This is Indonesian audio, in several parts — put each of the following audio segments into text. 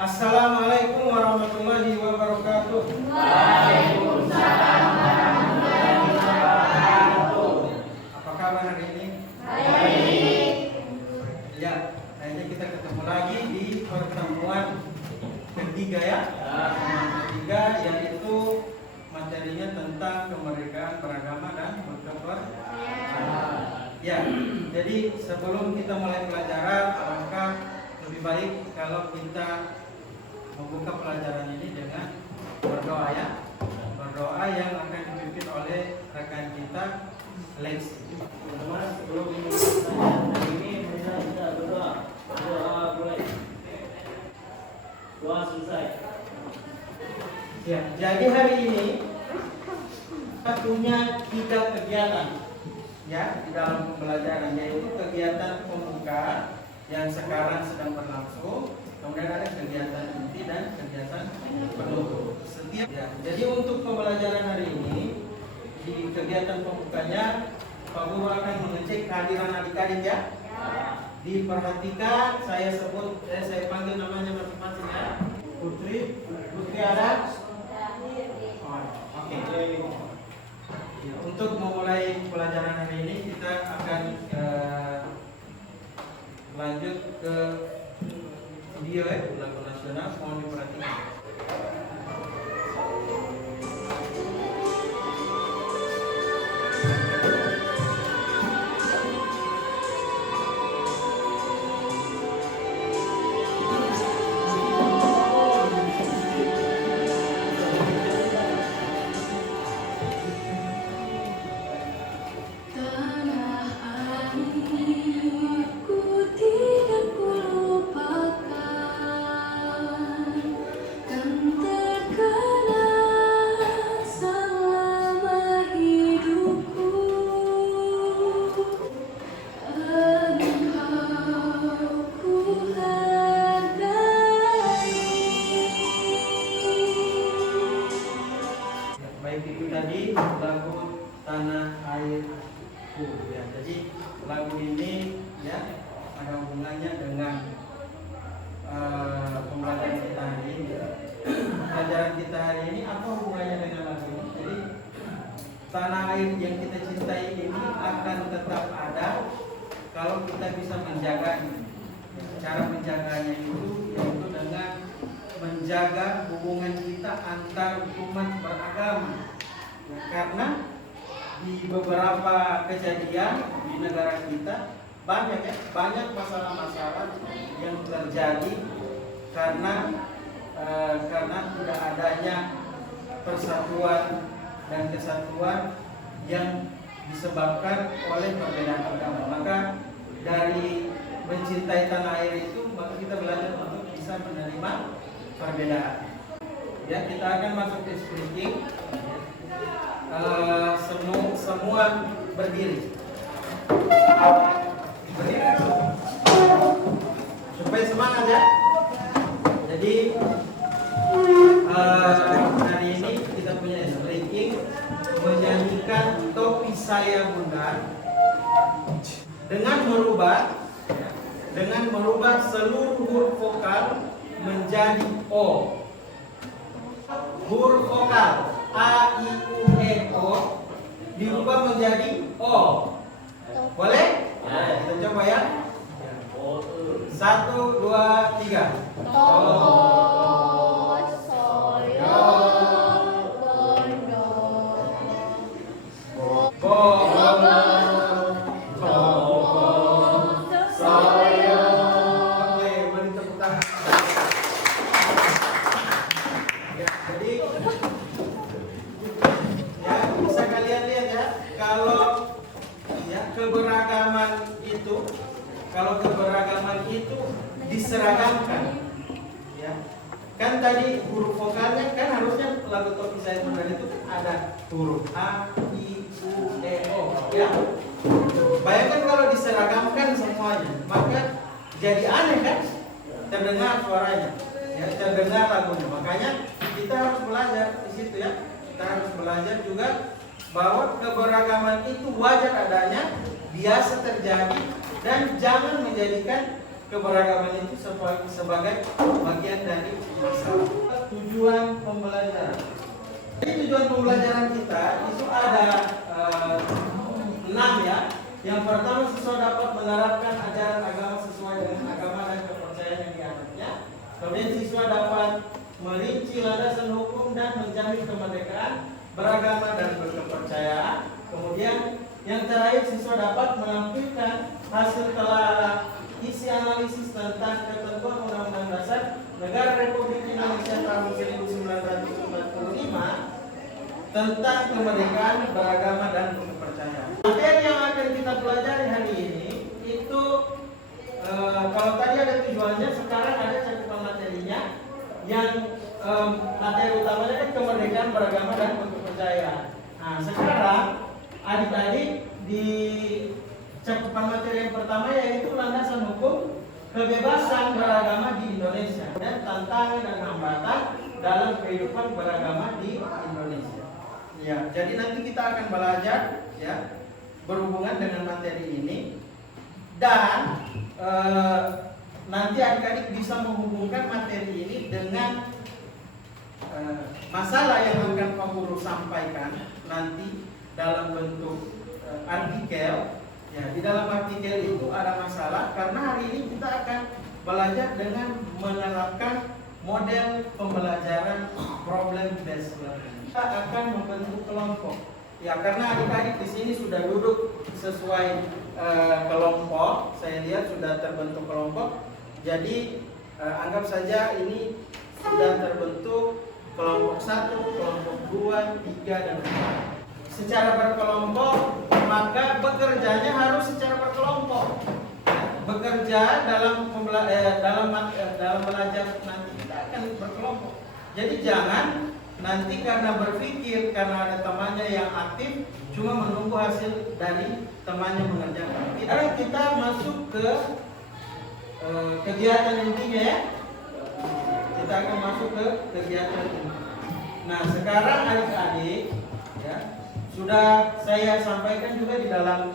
Assalamualaikum warahmatullahi wabarakatuh. Waalaikumsalam warahmatullahi wabarakatuh. Apa kabar hari ini? Baik. Ya, akhirnya kita ketemu lagi di pertemuan ketiga ya. Pertemuan ketiga yaitu materinya tentang kemerdekaan beragama dan berkepercayaan. Ya, jadi sebelum kita mulai pelajaran, alangkah lebih baik kalau kita membuka pelajaran ini dengan berdoa ya. Berdoa yang akan dipimpin oleh rekan kita Lex. Teman-teman, sebelum pelajaran ini kita berdoa. Doa mulai. Doa selesai. Ya, jadi hari ini kita punya 3 kegiatan ya di dalam pembelajaran, yaitu kegiatan pembuka yang sekarang sedang berlangsung, kemudian ada kegiatan inti dan kegiatan penutup. Setiap ya. Jadi untuk pembelajaran hari ini di kegiatan pembukanya Pak Guru akan mengecek kehadiran adik-adik ya. Diperhatikan, saya panggil namanya masing-masing ya. Putri ada? Oh, oke. Ya, untuk memulai pelajaran hari ini kita akan lanjut ke video ya, lagu nasional, mohon diperhatikan. Baik, itu tadi lagu Tanah Airku ya. Jadi lagu ini ya ada hubungannya dengan pembelajaran kita hari ini. Pelajaran kita hari ini apa hubungannya dengan lagu ini? Jadi tanah air yang kita cintai ini akan tetap ada kalau kita bisa menjaganya. Cara menjaganya itu yaitu dengan menjaga hubungan kita antar umat beragama ya, karena di beberapa kejadian di negara kita banyak masalah-masalah yang terjadi karena tidak adanya persatuan dan kesatuan yang disebabkan oleh perbedaan agama. Maka dari mencintai tanah air itu maka kita belajar untuk bisa menerima perbedaan. Ya, kita akan masuk ke speaking. Semua berdiri. Supaya semangat ya. Jadi hari ini kita punya speaking menyanyikan Topi Saya Bunda dengan merubah seluruh huruf vokal menjadi O. Huruf vokal A, I, U, E, O dirubah menjadi O. Boleh? Nah, kita coba ya. 1, 2, 3. Kalau keberagaman itu diseragamkan, ya kan tadi huruf vokalnya kan harusnya lagu Topi Saya Bunda itu ada huruf A, I, U, E, O, ya. Bayangkan kalau diseragamkan semuanya, maka jadi aneh kan? Terdengar suaranya, ya, terdengar lagunya. Makanya kita harus belajar di situ ya. Kita harus belajar juga bahwa keberagaman itu wajar adanya, biasa terjadi, dan jangan menjadikan keberagaman itu sebagai bagian dari masalah. Tujuan pembelajaran. Jadi tujuan pembelajaran kita itu ada 6 ya. Yang pertama, siswa dapat menerapkan ajaran agama sesuai dengan agama dan kepercayaan yang dianutnya. Kemudian siswa dapat merinci landasan hukum dan menjamin kemerdekaan beragama dan berkepercayaan. Kemudian yang terakhir, siswa dapat menampilkan hasil telah isi analisis tentang ketentuan Undang-Undang Dasar Negara Republik Indonesia tahun 1945 tentang kemerdekaan beragama dan kepercayaan. Materi yang akan kita pelajari hari ini itu kalau tadi ada tujuannya, sekarang ada cakupan materinya. Yang materi utamanya kan kemerdekaan beragama dan kepercayaan. Nah, sekarang adik-adik di cakupan materi yang pertama yaitu landasan hukum kebebasan beragama di Indonesia dan tantangan dan hambatan dalam kehidupan beragama di Indonesia. Ya, jadi nanti kita akan belajar ya berhubungan dengan materi ini dan nanti adik-adik bisa menghubungkan materi ini dengan masalah yang akan Pak Guru sampaikan nanti dalam bentuk artikel. Ya, di dalam artikel itu ada masalah karena hari ini kita akan belajar dengan menerapkan model pembelajaran problem based learning. Kita akan membentuk kelompok. Ya, karena adik-adik di sini sudah duduk sesuai kelompok. Saya lihat sudah terbentuk kelompok. Jadi anggap saja ini sudah terbentuk kelompok 1, kelompok 2, 3 dan 4. Secara berkelompok, maka bekerjanya harus secara berkelompok. Bekerja dalam belajar nanti kita akan berkelompok. Jadi jangan nanti karena berpikir karena ada temannya yang aktif cuma menunggu hasil dari temannya mengerjakan. Kita masuk ke kegiatan intinya ya. Kita akan masuk ke kegiatan inti. Nah, sekarang adik-adik ya, sudah saya sampaikan juga di dalam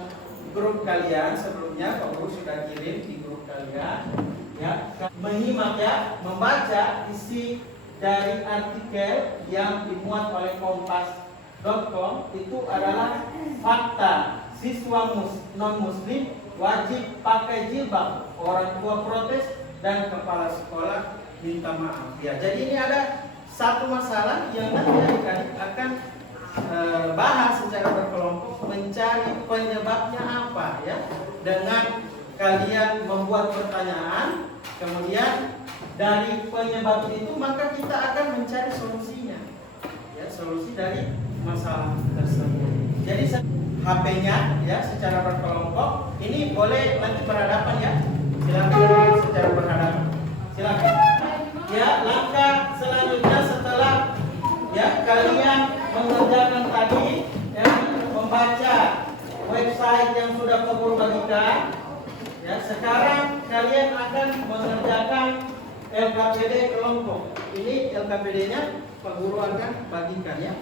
grup kalian sebelumnya, Pak Guru sudah kirim di grup kalian ya, menyimak ya, membaca isi dari artikel yang dimuat oleh kompas.com. Itu adalah fakta siswa non-muslim wajib pakai jilbab, orang tua protes dan kepala sekolah minta maaf. Ya, jadi ini ada satu masalah yang nanti adik-adik akan bahas secara berkelompok, mencari penyebabnya apa ya, dengan kalian membuat pertanyaan, kemudian dari penyebab itu maka kita akan mencari solusinya ya, solusi dari masalah tersebut. Jadi HP-nya ya secara berkelompok, ini boleh nanti berhadapan ya, silakan secara berhadapan, silakan ya. Langkah selanjutnya setelah ya kalian mengerjakan tadi ya, membaca website yang sudah Pak Guru bagikan ya, sekarang kalian akan mengerjakan LKPD kelompok. Ini LKPD-nya Pak Guru akan bagikan ya.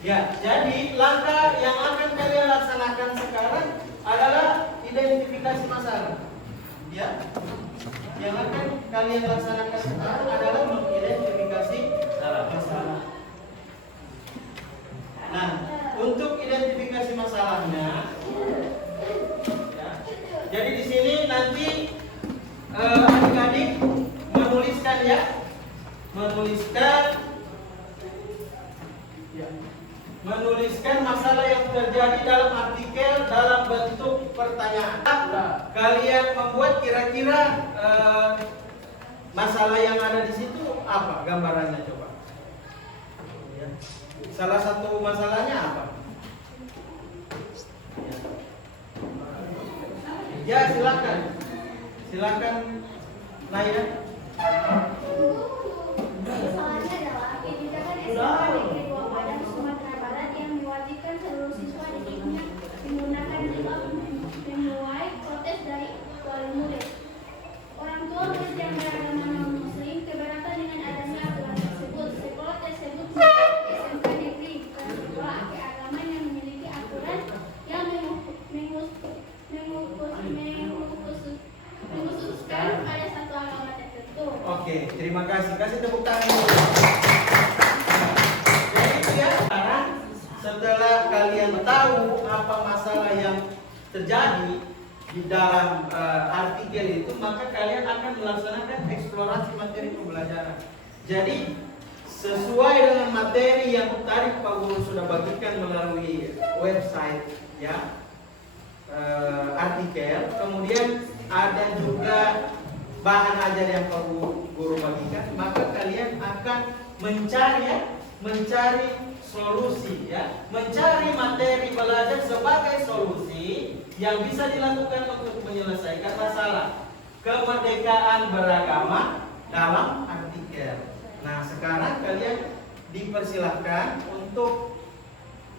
Ya, jadi langkah yang akan kalian laksanakan sekarang adalah identifikasi masalah. Ya, yang akan kalian laksanakan sekarang adalah mengidentifikasi masalah. Nah, untuk identifikasi masalahnya, ya, jadi di sini nanti adik-adik menuliskan ya, menuliskan masalah yang terjadi dalam artikel dalam bentuk pertanyaan. Kalian membuat kira-kira masalah yang ada di situ apa gambarannya, coba ya. Salah satu masalahnya apa ya, silakan Naya. Masalahnya adalah kebijakan SMA Negeri 2 Padang Sumatera Barat yang mewajibkan seluruh siswa didiknya menggunakan jilbab menuai protes dari wali murid. Orang tua murid yang beragama non-muslim keberatan dengan adanya aturan tersebut. Sekolah tersebut Jadi ya, sekarang setelah kalian tahu apa masalah yang terjadi di dalam artikel itu, maka kalian akan melaksanakan eksplorasi materi pembelajaran. Jadi sesuai dengan materi yang tadi Pak Guru sudah bagikan melalui website ya, artikel, kemudian ada juga bahan ajar yang Pak Guru bagikan, maka kalian akan mencari solusi ya, mencari materi belajar sebagai solusi yang bisa dilakukan untuk menyelesaikan masalah kemerdekaan beragama dalam artikel. Nah, sekarang kalian dipersilahkan untuk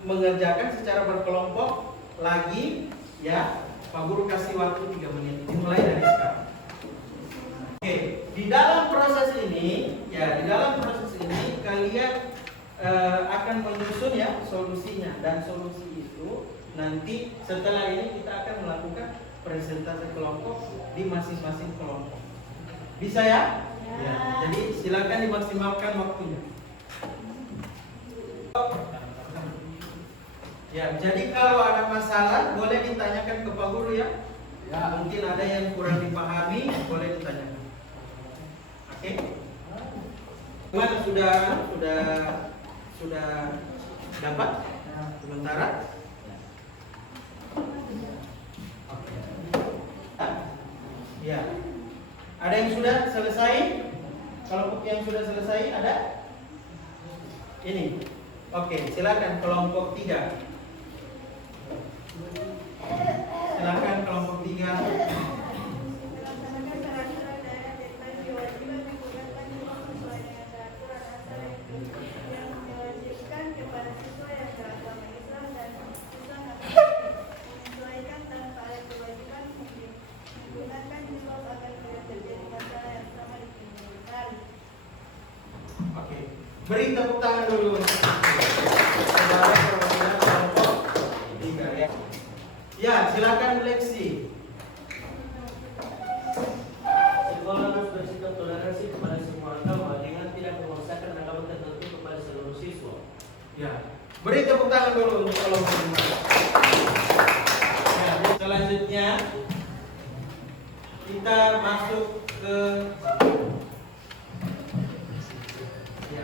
mengerjakan secara berkelompok lagi ya. Pak Guru kasih waktu 3 menit, dimulai dari sekarang. Oke, di dalam proses ini kalian akan menyusun ya solusinya, dan solusi itu nanti setelah ini kita akan melakukan presentasi kelompok di masing-masing kelompok. Bisa ya? Ya. Jadi silakan dimaksimalkan waktunya. Ya, jadi kalau ada masalah boleh ditanyakan ke Pak Guru ya. Ya, mungkin ada yang kurang dipahami, boleh ditanyakan. Oke? Gimana, sudah dapat sementara? Oke. Ya. Ada yang sudah selesai? Kelompok yang sudah selesai ada? Ini. Oke, silakan kelompok 3. Silakan kelompok 3. Oke, beri tepuk tangan dulu. Saudara perwakilan kelompok 3 ya. Ya, silakan Leksi. Sekolah harus bersikap toleransi kepada semua agama dengan tidak memaksakan agama tertentu kepada seluruh siswa. Ya, beri tepuk tangan dulu untuk kelompok 5. Ya, selanjutnya kita masuk ke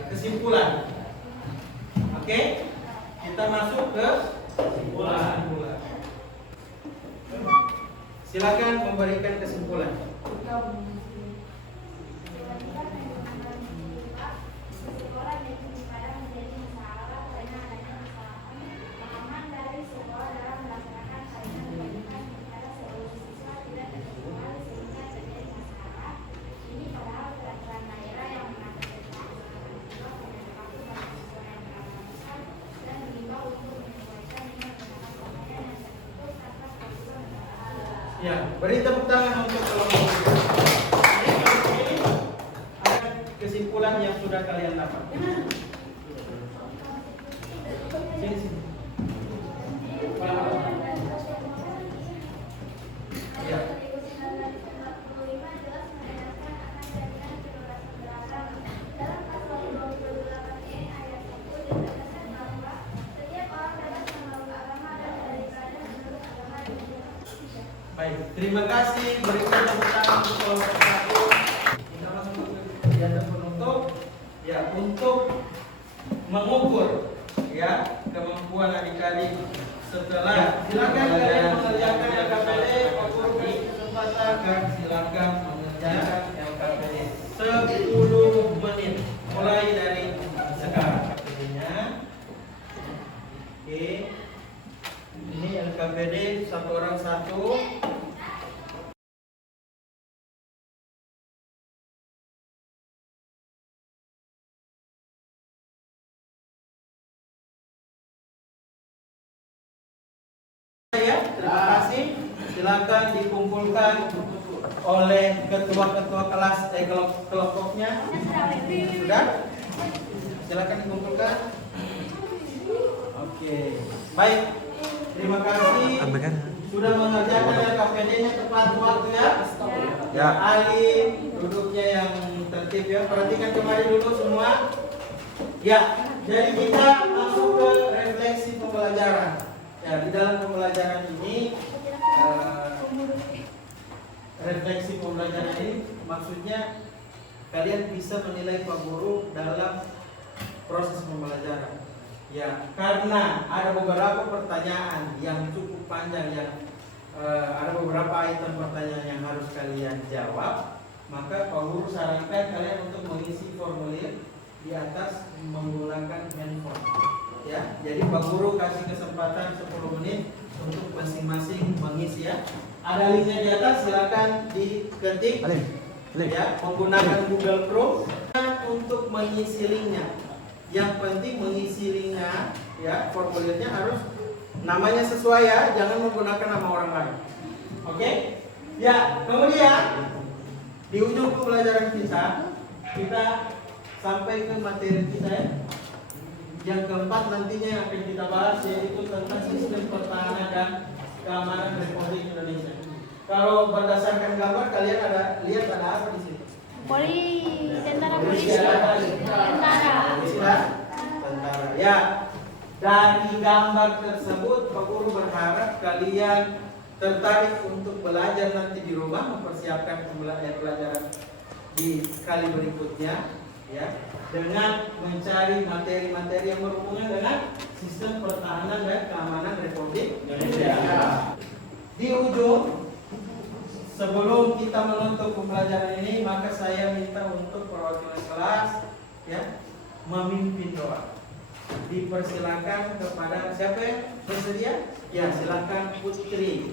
kesimpulan. Oke? Kita masuk ke kesimpulan. Silakan memberikan kesimpulan. Ya, beri tepuk tangan untuk kelompok ini. Ada kesimpulan yang sudah kalian dapat. Sini. Ya. Baik, terima kasih. Berikan tepuk tangan untuk kelompok 1. Kita masuk ke kegiatan penutup. Ya, untuk mengukur ya kemampuan adik-adik setelah silakan kalian mengerjakan LKPD. Pak Guru kasih kesempatan, silakan mengerjakan LKPD 10 menit mulai dari sekarang. LKPD-nya. Oke. Ini LKPD satu orang satu. Ya, terima kasih. Silakan dikumpulkan oleh ketua-ketua kelas kelompoknya. Sudah? Silakan dikumpulkan. Oke. Baik. Terima kasih sudah mengerjakan LKPD-nya tepat waktu ya. Ya. Ali duduknya yang tertib ya. Perhatikan kembali dulu semua. Ya, jadi kita masuk ke refleksi pembelajaran. Ya, di dalam pembelajaran ini refleksi pembelajaran ini maksudnya kalian bisa menilai Pak Guru dalam proses pembelajaran. Ya, karena ada beberapa pertanyaan yang cukup panjang yang ada beberapa item pertanyaan yang harus kalian jawab, maka Pak Guru sarankan kalian untuk mengisi formulir di atas menggunakan handphone. Ya, jadi Pak Guru kasih kesempatan 10 menit untuk masing-masing mengisi ya. Ada linknya di atas, silakan diketik. Ya, menggunakan Google Chrome untuk mengisi linknya. Yang penting mengisi linknya, ya, formulirnya harus namanya sesuai ya, jangan menggunakan nama orang lain. Oke? Ya, kemudian di ujung pembelajaran kita sampai ke materi kita ya. Yang keempat nantinya yang akan kita bahas yaitu tentang sistem pertahanan dan keamanan Republik Indonesia. Kalau berdasarkan gambar kalian lihat ada apa di sini? Tentara polisi. Tentara. Ya. Dari gambar tersebut Pak Guru berharap kalian tertarik untuk belajar nanti di rumah, mempersiapkan pembelajaran di kali berikutnya ya, dengan mencari materi-materi yang berhubungan dengan sistem pertahanan dan keamanan Republik Indonesia. Di ujung, sebelum kita menutup pembelajaran ini, maka saya minta untuk perwakilan kelas ya memimpin doa. Dipersilakan kepada siapa yang bersedia? Ya, silakan Putri.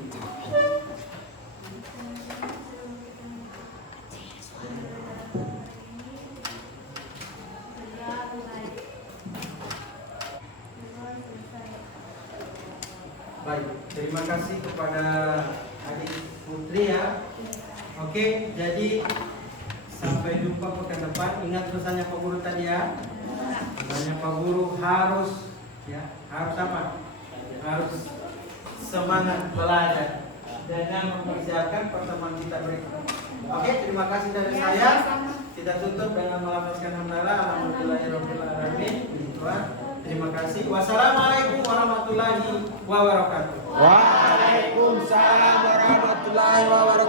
Baik, terima kasih kepada adik Putri ya. Oke, jadi sampai jumpa pekan depan. Ingat pesannya Pak Guru tadi ya. Pesannya Pak Guru harus apa? Harus semangat belajar dengan mempersiapkan pertemuan kita berikutnya. Oke, terima kasih dari saya. Kita tutup dengan melafazkan hamdalah. Alhamdulillahirabbil alamin. Terima kasih. Wassalamualaikum warahmatullahi wabarakatuh. Waalaikumsalam warahmatullahi wabarakatuh.